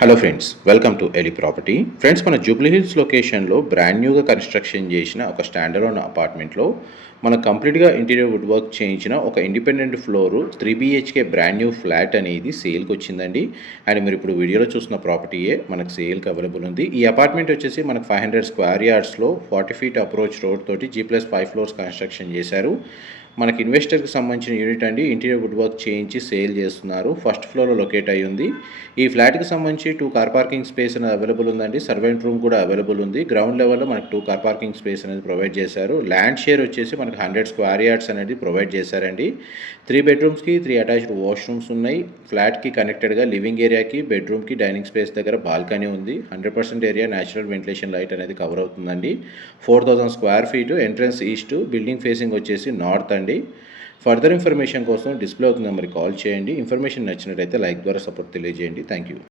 Hello friends, welcome to Eli property. Friends, మన జూబ్లీ హిల్స్ లొకేషన్లో brand న్యూగా కన్స్ట్రక్షన్ చేసిన ఒక స్టాండర్డ్ అపార్ట్మెంట్లో మన కంప్లీట్గా ఇంటీరియర్ వుడ్ వర్క్ చేయించిన ఒక independent floor 3 BHK brand new flat అనేది సేల్కి వచ్చిందండి. అండ్ మీరు ఇప్పుడు వీడియోలో చూసిన ప్రాపర్టీయే మనకు సేల్కి అవైలబుల్ ఉంది. ఈ అపార్ట్మెంట్ వచ్చేసి మనకు 500 స్క్వేర్ యార్డ్స్లో 40 feet అప్రోచ్ రోడ్ తోటి G+5 floors కన్స్ట్రక్షన్ చేశారు. మనకి ఇన్వెస్టర్కి సంబంధించిన యూనిట్ అండి. ఇంటీరియర్ వుడ్ వర్క్ చేయించి సేల్ చేస్తున్నారు. ఫస్ట్ ఫ్లోర్లో లొకేట్ అయ్యి ఉంది. ఈ ఫ్లాట్కి సంబంధించి 2 కార్ పార్కింగ్ స్పేస్ అనేది అవైలబుల్ ఉందండి. సర్వెంట్ రూమ్ కూడా అవైలబుల్ ఉంది. గ్రౌండ్ లెవెల్లో మనకు 2 కార్ పార్కింగ్ స్పేస్ అనేది ప్రొవైడ్ చేశారు. ల్యాండ్ షేర్ వచ్చేసి మనకు 100 స్క్వేర్ యార్డ్స్ అనేది ప్రొవైడ్ చేశారండి. 3 bedrooమ్స్కి 3 అటాచ్డ్ వాష్రూమ్స్ ఉన్నాయి. ఫ్లాట్కి కనెక్టెడ్గా లివింగ్ ఏరియాకి, బెడ్రూమ్కి, డైనింగ్ స్పేస్ దగ్గర బాల్కనీ ఉంది. 100% ఏరియా న్యాచురల్ వెంటిలేషన్ లైట్ అనేది కవర్ అవుతుందండి. 4000 square feet, entrance east, building facing వచ్చేసి నార్త్ అండి. ఫర్దర్ ఇన్ఫర్మేషన్ కోసం డిస్ప్లే అవుతున్న నెంబర్కి కాల్ చేయండి. ఇన్ఫర్మేషన్ నచ్చినట్లయితే లైక్ ద్వారా సపోర్ట్ తెలియజేయండి. Thank you.